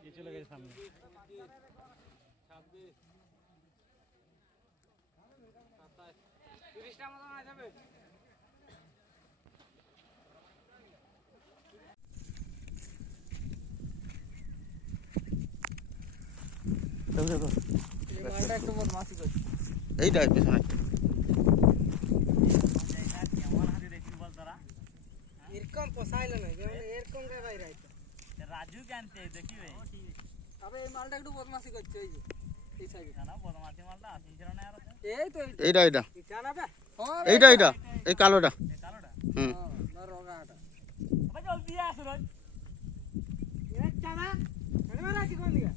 ये चले गए सामने 26 টা মতো না যাবে দেখো এই মালটা একটু বদমাশি করছে এইটা পিছনে কেমন হাতে দেখি বল তোরা এরকম পোষাইলো না যেমন এরকম রে ভাই রাইতে রাজু জানতে দেখি ভাই তবে এই মালটা একটু বদমাশি করছে এই যে এই সাইডে না বদমাশি মালটা আসিন ছিল না আর এই তো এইটা এইটা এটা না বে এইটা এইটা এই কালোটা কালোটা হুম না রোগাটা ভাই জলদি আস রোজ এ চালা এনে মারা কি কোন দিকে